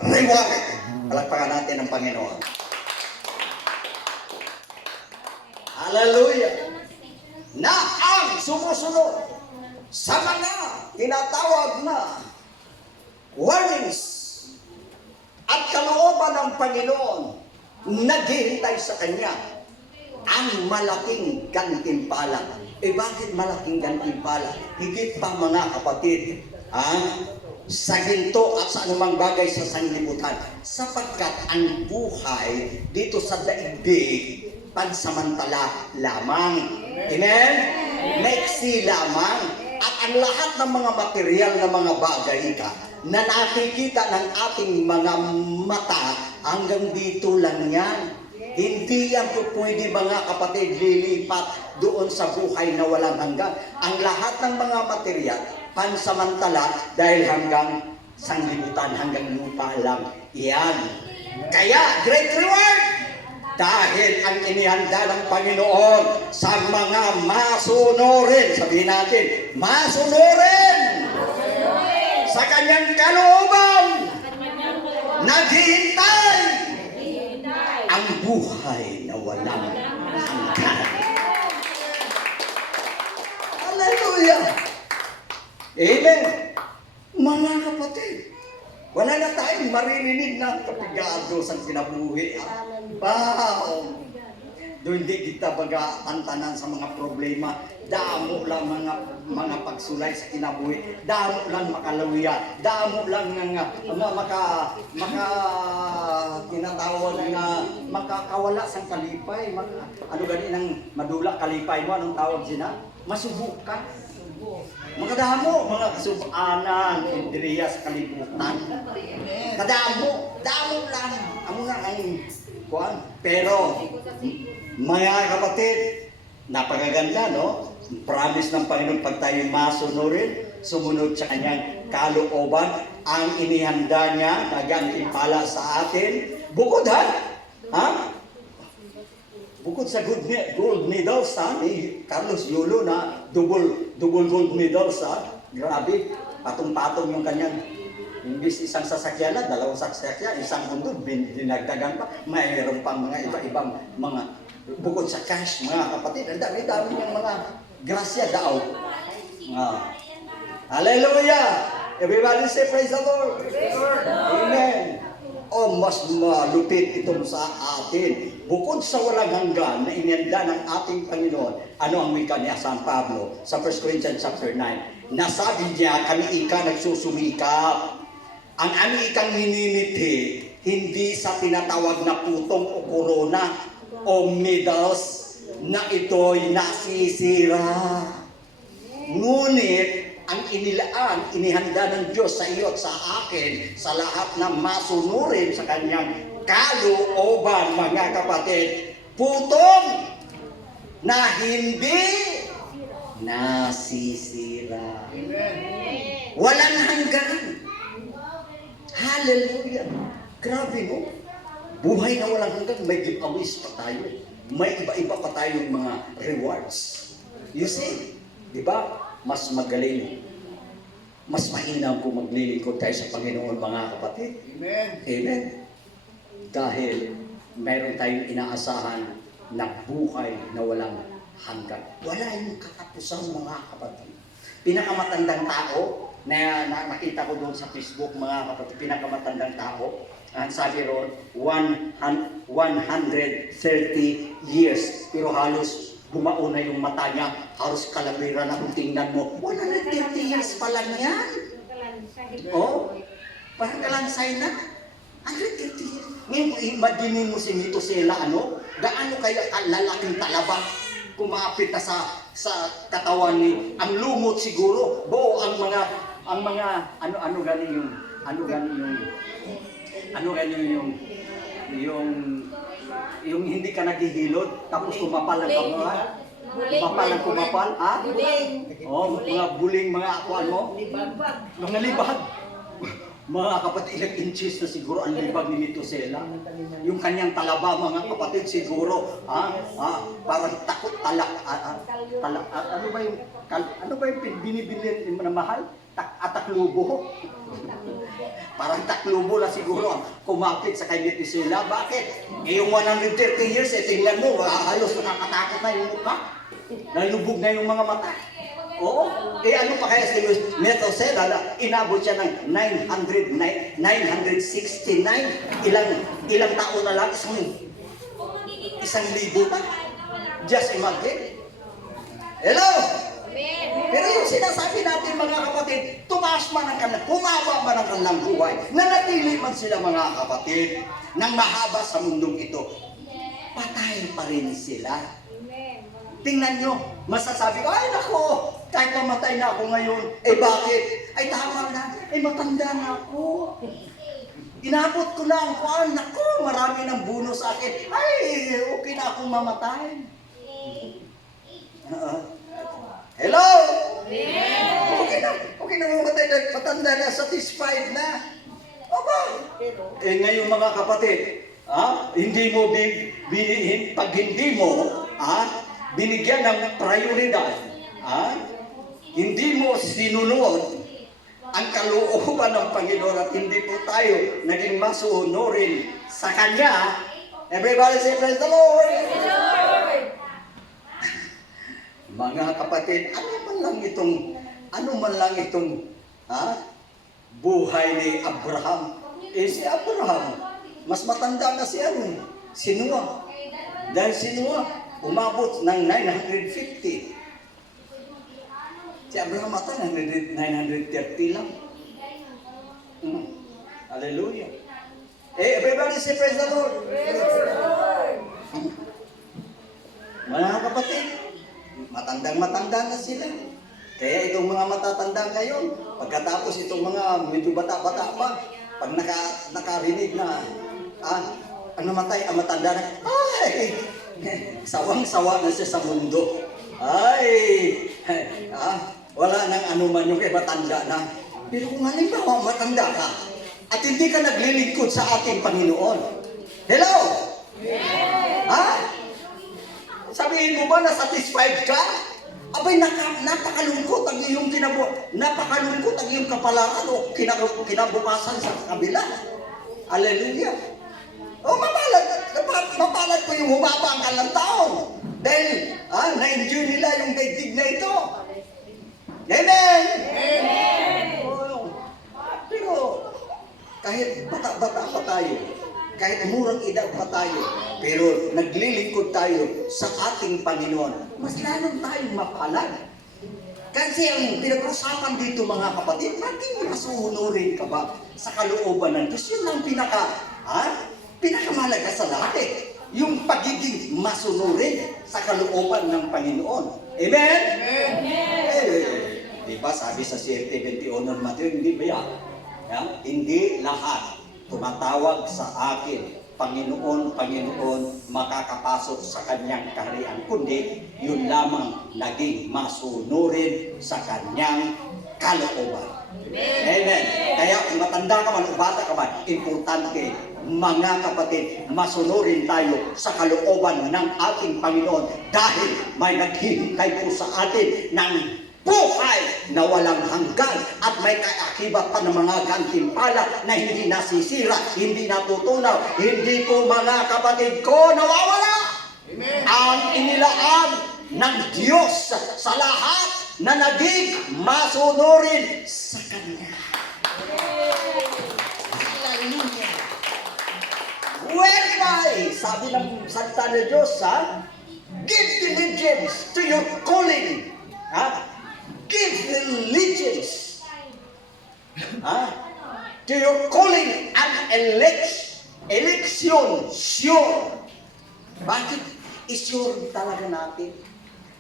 reward. Palagpakan natin ang Panginoon. Hallelujah. Na ang sumusunod sa mga tinatawag na warnings at kalooban ng Panginoon, naghihintay sa Kanya ang malaking gantimpala. Bakit malaking gantimpala? Higit pa, mga kapatid, sa ginto at sa anumang bagay sa sanglibutan, sapagkat ang buhay dito sa daigdig pansamantala lamang. Amen? Maiksi lamang. At ang lahat ng mga material na mga bagay na nakikita ng ating mga mata, hanggang dito lang yan. Hindi yan po pwede, mga kapatid, lilipat doon sa buhay na walang hanggan. Ang lahat ng mga material, pansamantala, dahil hanggang sanglibutan, hanggang lupa lang. Yan. Kaya, great reward! Dahil ang inihanda ng Panginoon sa mga masunurin, sabihin natin, masunurin sa Kanyang kalooban, naghihintay ang buhay na walang hanggan. Hallelujah! Amen! Mga Wala na tayong maririnig na kapigado sa kinabuhi. Wow! Doon di kita baga antanan sa mga problema. Damo lang mga pagsulay sa kinabuhi. Damo lang makalawiya. Damo lang nga maka tinatawag nga makakawala sa kalipay. Ano gani nang madula kalipay mo? Anong tawag sina? Masubok ka. Mga damo, mga kasubanan, indiriya sa kalibutan. Damo lang. Amo na ang kuan. Pero mga kapatid, napakaganda, no? Promise ng Panginoon pag tayo masunurin, sumunod sa kanyang kalooban, ang inihanda niya, nag-antipala sa atin. Bukod Bukod sa gold medal sa ni Carlos Yulo na double gold medal sa, grabe, patong-patong yung kanyang imbis isang sasakyan na, dalawang sasakyan, isang mundo, dinagdagan pa, mayroon pang mga iba-ibang mga bukod sa cash, mga kapatid, ang dami-dami niyang mga grasya daw. Hallelujah! Everybody say praise the Lord! Amen! O mas malupit itong sa atin. Bukod sa walang hanggan na inenda ng ating Panginoon, ano ang wika ni San Pablo sa 1 Corinthians chapter 9? Nasabi niya, kami ika nagsusumikap. Ang ami ikang hinimiti, hindi sa tinatawag na putong o korona o medals na ito'y nasisira. Ngunit, ang inilaan, inihanda ng Diyos sa iyo at sa akin, sa lahat ng masunurin sa kanyang kalooban, mga kapatid, putong na hindi nasisira. Walang hanggan. Hallelujah. Grabe mo. Buhay na walang hanggan, may giveaways pa tayo. May iba-iba pa tayong mga rewards. You see, di ba? Mas magaling. Mas mainam kung maglilingkod tayo sa Panginoon, mga kapatid. Amen. Amen. Dahil mayroon tayong inaasahan na buhay na walang hanggan. Wala yung katapusan, mga kapatid. Pinakamatandang tao na nakita ko doon sa Facebook, mga kapatid, pinakamatandang tao, ang sabi ron, 130 years. Pero halos bumao na yung mata niya, halos kalabira na kung tingnan mo. 130 years pa lang yan. Oh, parang kalansay na. 130 years. Ngayon, imagine mo si Methuselah, gaano kaya lalaking talaba kumapit na sa katawan ni, ang lumot siguro, buo ang mga yung hindi ka naghihilot, tapos kumapal ang kamay. Kumapal, ha? Oh, mga buling, mga akuan mo. Mga libag. Mga kapatid, ilang inches na siguro ang libag ni Methuselah. Yung kanyang talaba, mga kapatid, siguro, parang takot ano ba yung binibili na mahal? Ataklubo. Parang taklubo na siguro kumapit sa kay Methuselah. Bakit? Yung 130 years, tingnan mo, halos nakakatakot na yung mukha. Nalubog na yung mga mata. Oo. Ano pa kaya si Methuselah na inabot siya ng 969? Ilang taon na lang? 1,000 pa? Just imagine. Hello? Pero yung sinasabi natin, mga kapatid, tumaas man ang kanilang, humaba man ang kanilang buhay, nanatili man sila, mga kapatid, nang mahaba sa mundong ito, patay pa rin sila. Tingnan nyo, masasabi ko, ay nako, kahit mamatay na ako ngayon, bakit? Ay tama na, matanda na ako. Inabot ko na ang kuwan, nako, marami ng buno sa akin, ay, okay na akong mamatay. Hello? Okay na mamatay na, matanda na, satisfied na. Aba, ngayon mga kapatid, hindi mo, pag hindi mo, binigyan ng prioridad, hindi mo sinunod ang kalooban ng Panginoon at hindi po tayo naging masunurin sa Kanya. Everybody say, praise the Lord! Mga kapatid, ano man lang itong buhay ni Abraham. Si Abraham, mas matanda na si Noah. Dahil si Noah, umabot ng 950. Si Abraham ata 930 lang. Hallelujah. Everybody say praise the Lord. Mga kapatid, matandang-matanda na sila. Kaya itong mga matatanda ngayon, pagkatapos itong mga medyo bata-bata pa, pag nakarinig na ang namatay, ang matanda na, ay, sawang-sawa na siya sa mundo. Ay, wala nang anuman yung kay matanda na. Pero kung halimbawa matanda ka, at hindi ka naglilingkod sa ating Panginoon. Hello? Ha? Sabihin mo ba na satisfied ka? Abay, napakalungkot ang iyong napakalungkot ang iyong kapalaran o kinabukasan sa kabila. Hallelujah. Mapalad ko yung humaba ang kalang taon. Dahil, na-enjoy nila yung daigdig na ito. Amen! Amen! Pero, kahit bata-bata pa tayo, kahit murang edad pa tayo, pero naglilingkod tayo sa ating Panginoon, mas lalong tayong mapalad. Kasi ang pinag-usapan dito mga kapatid, natin masunurin ka ba sa kalooban ng Diyos? Yun ang pinakamalaga sa lahat. Yung pagiging masunurin sa kalooban ng Panginoon. Amen? Amen! Diba sabi sa CRT 21 ng Mateo, hindi ba yan? Hindi lahat tumatawag sa akin, Panginoon, Panginoon, makakapasok sa kanyang kaharian, kundi yun lamang naging masunurin sa kanyang kalooban. Amen. Kaya kung matanda ka man o bata ka man, importante, mga kapatid, masunurin tayo sa kalooban ng ating Panginoon dahil may naghihintay po sa atin ng buhay na walang hanggan at may kaakibat pa ng mga gantimpala na hindi nasisira, hindi natutunaw, hindi po mga kapatid ko nawawala. Amen. Ang inilaan ng Diyos sa lahat na naging masunurin sa Kanya. Hallelujah. Whereby, sabi ng salita ng Diyos, give diligence to your calling. Give diligence to your calling and election sure. Bakit isure talaga natin?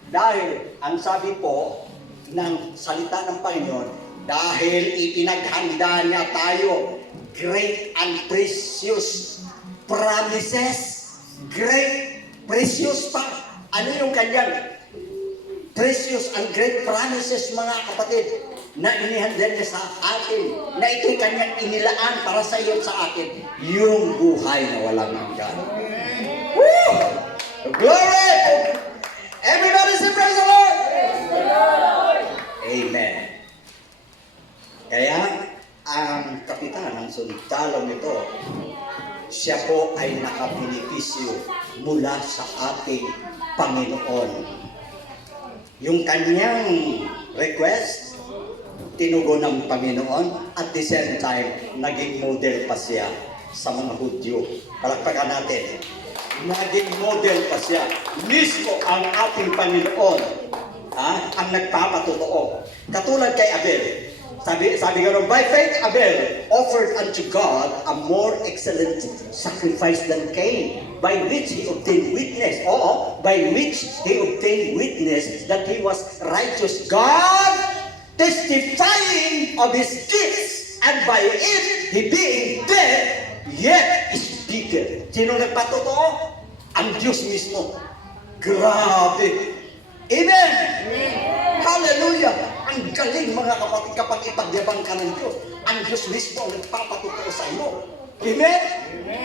Dahil ang sabi po ng salita ng Panginoon, dahil ipinaghanda niya tayo great and precious promises. Great, precious pa. Ano yung kanyang precious and great promises, mga kapatid, na inihanda niya sa atin, na ito'y kanyang inilaan para sa iyo at sa akin, yung buhay na walang hanggan. Woo! Glory! Everybody say praise the Lord! Amen. Kaya, ang kapitan ng sundalong ito, siya po ay nakabinipisyo mula sa ating Panginoon. Yung kanyang request, tinugon ng Panginoon, at the same time, naging model pa siya sa mga Hudyo. Palakpakan natin. Naging model pa siya. Mismo ang ating Panginoon, ang nagpapatotoo. Katulad kay Abel. Sabi gano'n, by faith Abel offered unto God a more excellent sacrifice than Cain, by which he obtained witness, that he was righteous, God testifying of his gifts, and by it he being dead, yet speaketh. Sino nagpatotoo? Ang Diyos mismo. Grabe! Amen! Hallelujah! Ang galing, mga kapatid, kapag ipagyabang ka ng Diyos. Ang Diyos mismo ang nagpapatotoo sa iyo. Amen?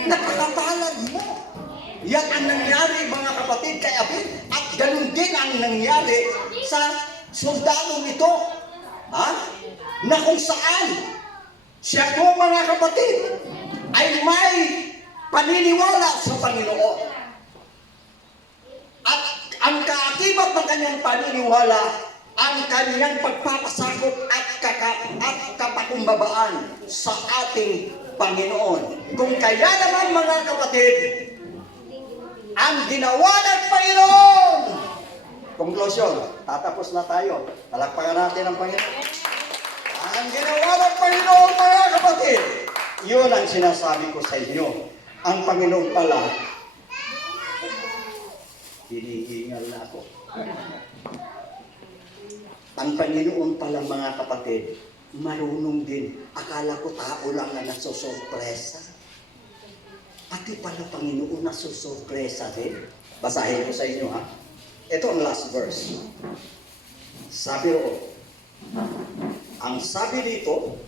Napakapalad mo. Yan ang nangyari, mga kapatid, kay Abel. At ganun din ang nangyari sa sundalong ito. Na kung saan siya ko, mga kapatid, ay may paniniwala sa Panginoon. At ang kaakibat ng kanyang paniniwala, ang kanyang pagpapasakop at at kapakumbabaan sa ating Panginoon. Kung kaya naman mga kapatid, ang ginawa ng Panginoon. Conclusion, tatapos na tayo. Palakpakan natin ang Panginoon. Ang ginawa ng Panginoon mga kapatid, yun ang sinasabi ko sa inyo. Ang Panginoon pala, hinihingal na ako. Ang Panginoon pala mga kapatid, marunong din. Akala ko tao lang na nasusurpresa. Pati pala Panginoon nasusurpresa din. Basahin ko sa inyo ha. Ito ang last verse. Sabi roon, ang sabi dito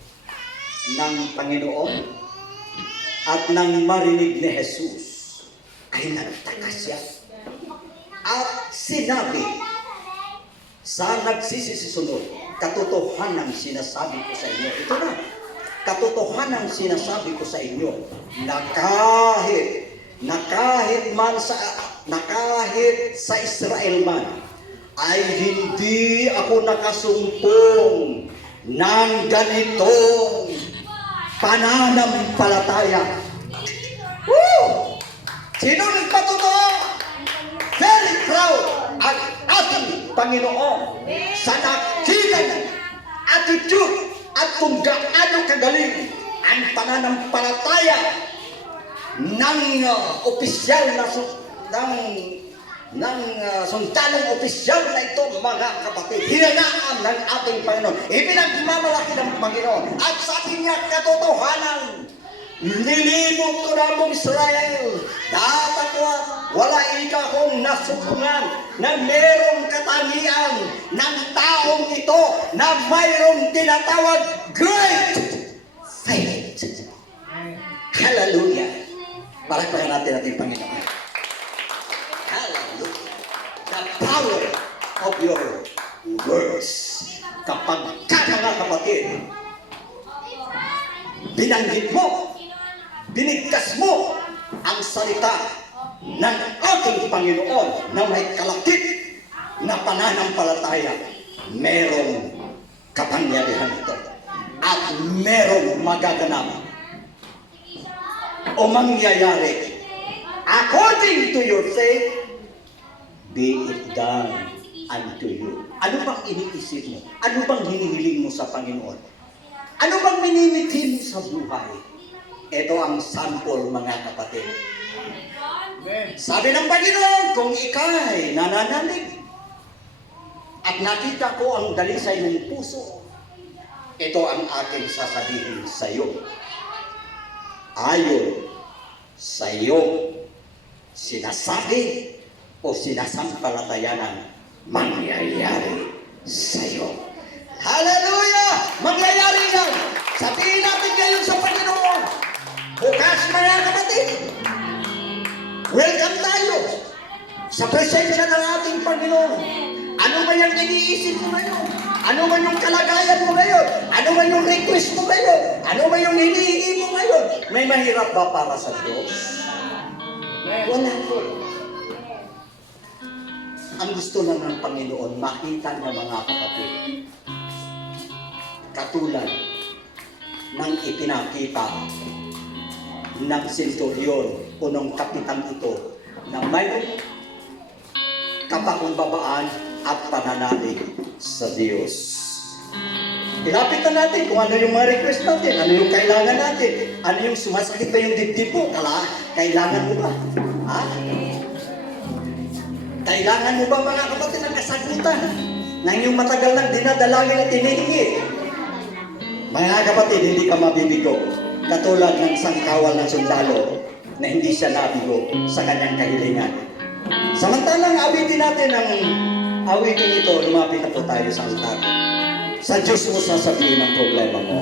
ng Panginoon at nang marinig ni Jesus ay nagtaka siya at sinabi sa nagsisisunod, katotohanan sinasabi ko sa inyo. Ito na, katotohanan sinasabi ko sa inyo na kahit sa Israel man ay hindi ako nakasumpong ng ganitong pananampalataya. Woo! Sino nagpatotoo? Very proud ang ating Panginoon sa nakikita attitude at kung gaano kagaling ang pananampalataya ng opisyal na sundalong opisyal na ito mga kapatid. Hinangaan ng ating Panginoon. Ipinagmamalaki ng Panginoon. At sabi niya katotohanan, nilibot ko na mong Israel. Dapat wala ikakong nasusungan na merong katangian ng taong ito na mayroong tinatawag great faith. Hallelujah. Palakpakan natin ating Panginoon. Hallelujah. The power of your words. Kapag mga kapatid, binanggit mo, binigkas mo ang salita ng ating Panginoon na may kalakip na pananampalataya, merong kapangyarihan ito at merong magaganap o mangyayari according to your faith, be it done unto you. Ano bang iniisip mo? Ano bang hinihiling mo sa Panginoon? Ano bang minimitin mo sa buhay? Ito ang sample mga kapatid. Sabi ng Panginoon, kung ika'y nananalig at nakita ko ang dalisay ng puso, ito ang aking sasabihin sa iyo. Ayon sa iyo sinasabi o sinasampalatayanan, mangyayari sa iyo. Hallelujah! Mangyayari yan! Sabihin natin ngayon sa Panginoon, bukas mga kapatid, welcome tayo sa presensya ng ating Panginoon. Ano ba yung iniisip mo ngayon? Ano ba yung kalagayan mo ngayon? Ano ba yung request mo ngayon? Ano ba yung hinihingi mo ngayon? May mahirap ba para sa Diyos? Wala po. Ang gusto lang ng Panginoon, makita ng mga kapatid, katulad ng ipinakita ng senturyon o ng kapitan ito na may kapakumbabaan at pananalig sa Diyos. Ilapitan natin kung ano yung mga request natin, ano yung kailangan natin, ano yung sumasakit na yung dibdib mo, kailangan mo ba? Ha? Kailangan mo ba mga kapatid ng kasagutan ng yung matagal nang dinadalangin at tinihingi? Mga kapatid, hindi ka mabibigo. Katulad ng sangkawal ng sundalo na hindi siya nabigo sa kanyang kahilingan. Samantalang awitin natin ang awitin ito, lumapit na po tayo sa altar. Sa Diyos mo sasabihin ang problema mo.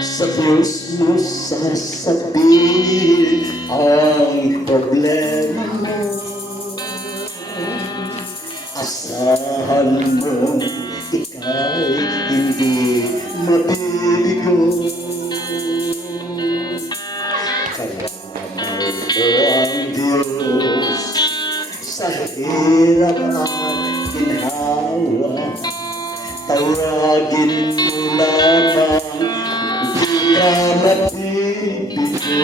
Sa Diyos mo sasabihin ang problema mo. Asahan mo, ika'y hindi mabibigo. Kalamay mo ang Diyos sa hirap at ginhawa. Tawagin mo lamang, di ka mapipito.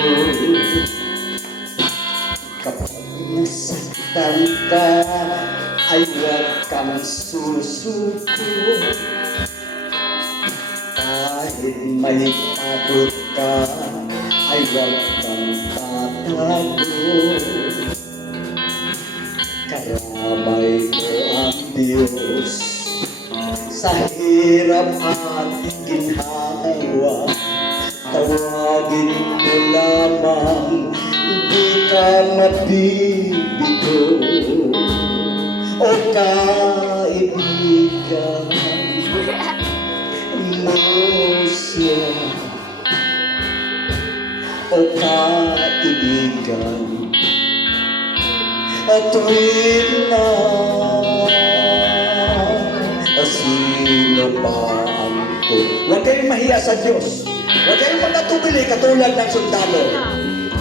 Kapag nasaktan ka, ay huwag kang susuko. Kahit may pagod ka, ay huwag kang tatago. Karamay mo ang Diyos sa hirap at ginhawa. Tawagin mo lamang, di ka mabibigo. O kaibigan mo siya, o kaibigan, at tuwing na sino pa ang to. Huwag kayong mahiya sa Diyos. Huwag kayong magkatubili katulad ng sundalo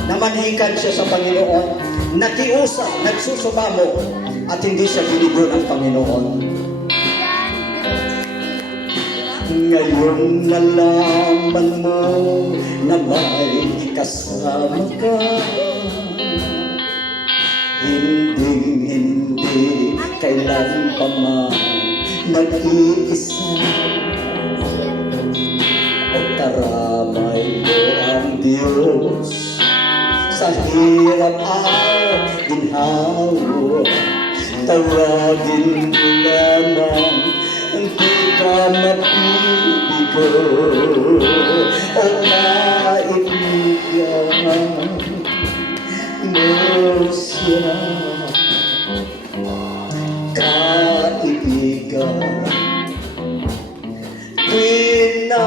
na manhikan siya sa Panginoon, nakiusap, nagsusumamo, at hindi siya binigo ng Panginoon. Ngayon nalaman mo na may kasama ka, hindi kailan pa man nag-iisa. O karamay mo ang Diyos sa hirap at ginhawa. Tawagin mo lamang, hindi ka mapibigo. O kaibigan mo siya, kaibigan. Tuwing na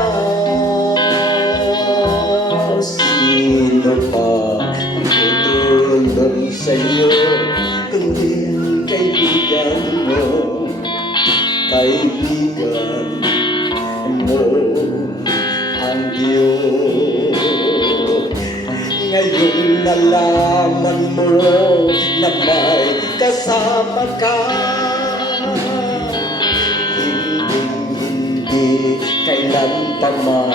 sino pa ang tutulong sa'yo, kundi ang kaibigan mo, kaibigan mo ang Diyos. Ngayon nalaman mo na may kasama ka, hindi kailan pa man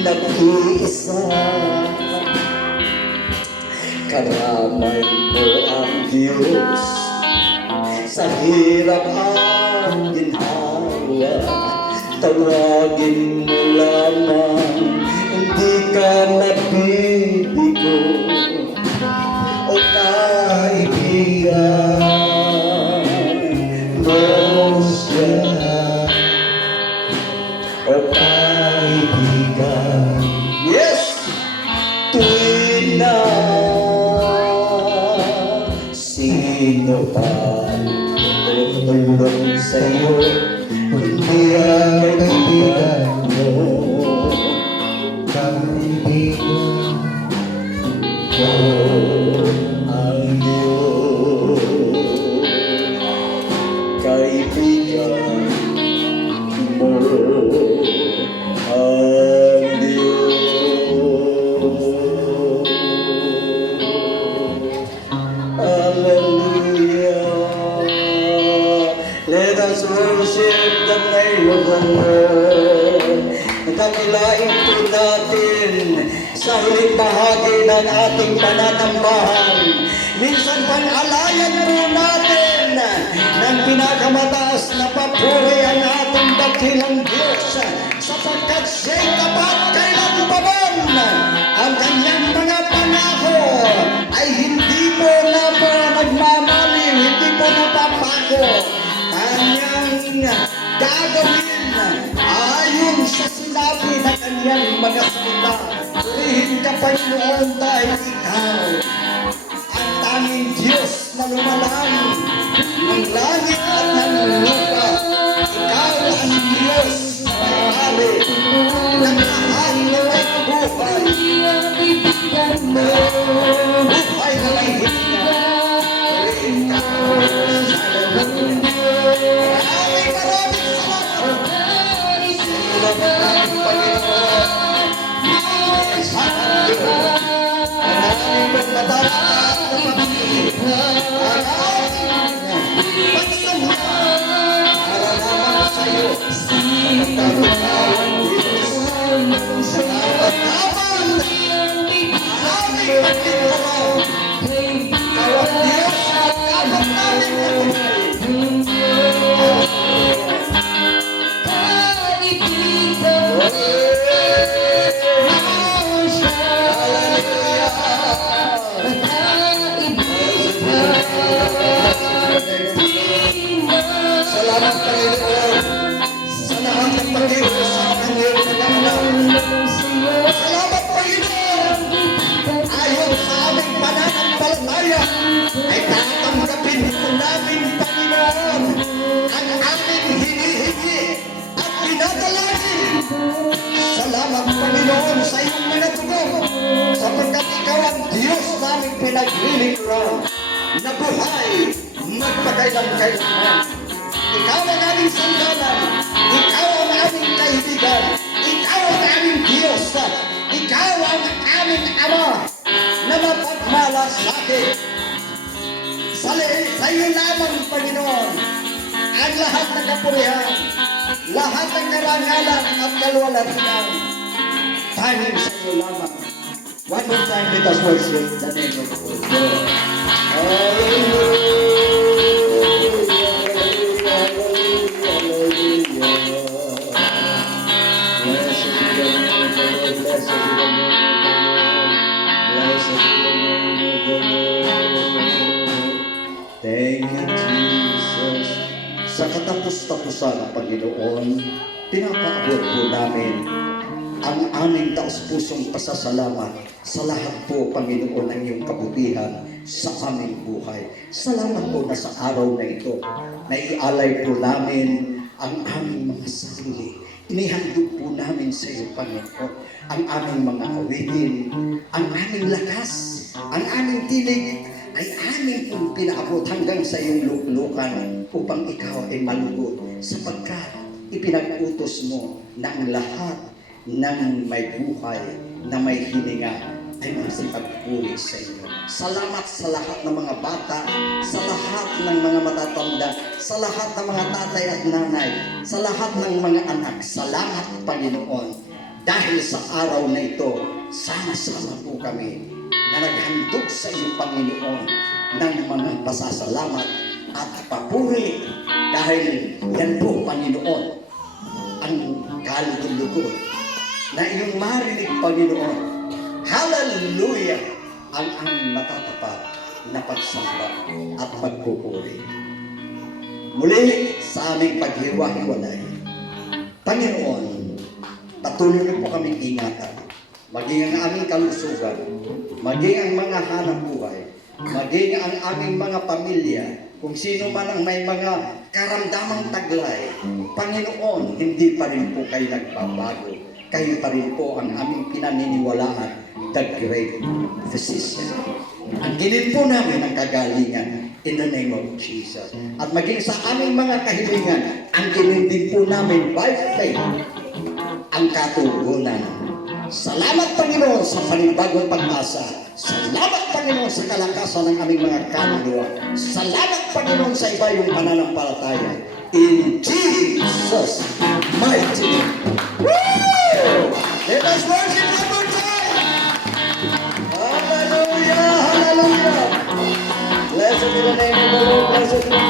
nag-iisa. Karamay mo ang Diyos sa hirap at ginhawa. Tawagin mo lamang, hindi ka mabibigo. O kaibigan mo siya, o kaibigan. Yes! Tuwing na sino pa tutulong sa'yo, kundi ang kaibigan mo, kaibigan mo ang Diyos. Kaibigan mo ang Diyos. Hallelujah. Let us worship the name of the Lord. Dakilain po natin sa huling bahagi ng ating pananambahan. Minsan pag-alayan po natin ng pinakamataas na papuri ang ating dakilang Diyos, sapagkat siya'y tapat kailanman. Ang kanyang mga pangako ay hindi po na nagmamaliw, hindi po napapako. Kanyang gagawin ayon sa sinabi na kanyang mga salita. Purihin ka, Panginoon, dahil ikaw ang tanging Diyos na lumalang ng langit at ng lupa. Ikaw ang Diyos na may-ari ng lahat na may buhay. Buhay na may hininga. Purihin ka, Panginoon. Maraming salamat. Maraming Panginoon. Maraming pagpapalakas na pag-ibig. Maraming pagsamula para naman sa'yo. namin, Panginoon, ang aming hinihingi at dinadalangin. Salamat, Panginoon, sa iyong mga tugong, sapagkat ikaw ang Diyos naming pinaglilingkuran na buhay magpakailan-kailanman. Ikaw ang aming sandalan, ikaw ang aming kaibigan, ikaw ang aming Diyos, ikaw ang aming Ama na mapagmalasakit. Sa iyo lamang, Panginoon, ang lahat ng kapurihan, lahat ng karangalan at kalwalhatian, tanging sa iyo lamang. One more time, let us worship the name of the Lord. Hallelujah. Thank you, Jesus. Sa katapos-tapusan, Panginoon, pinapaabot po namin ang aming taos-pusong pasasalamat sa lahat po, Panginoon, ng iyong kabutihan sa aming buhay. Salamat po na sa araw na ito, naialay po namin ang aming mga sarili. Inihandog po namin sa iyo, Panginoon, ang aming mga awitin, ang aming lakas, ang aming tinig, ay aming pong pinaabot hanggang sa iyong luklukan upang ikaw ay malugot sapagkat ipinag-utos mo na ang lahat ng may buhay na may hininga ay masipagpuri sa iyo. Salamat sa lahat ng mga bata, sa lahat ng mga matatanda, sa lahat ng mga tatay at nanay, sa lahat ng mga anak. Salamat, Panginoon, dahil sa araw na ito, sama-sama po kami na naghandog sa iyo, Panginoon, ng mga pasasalamat at papuri dahil yan po, Panginoon, ang kalulugon na iyong marinig, Panginoon. Hallelujah! Ang aming matatapat na pagsamba at pagpupuri. Muli sa aming paghiwa-hiwalay, Panginoon, patuloy niyo po kaming ingatan, maging ang aming kalusugan, maging ang mga hanap buhay, maging ang aming mga pamilya, kung sino man ang may mga karamdamang taglay. Panginoon, hindi pa rin po kayo nagbabago. Kayo pa rin po ang aming pinaniniwalaan, the great physician. Ang gilid po namin ang kagalingan in the name of Jesus. At maging sa aming mga kahilingan, ang gilid din po namin by faith ang katugunan. Salamat, Panginoon, sa panibagong pag-asa. Salamat, Panginoon, sa kalakasan ng aming mga kaluluwa. Salamat, Panginoon, sa iba yung pananampalataya. In Jesus' mighty name. Woo! Let us worship one more time. Hallelujah, hallelujah. Blessed be the name of the Lord. Blessed be the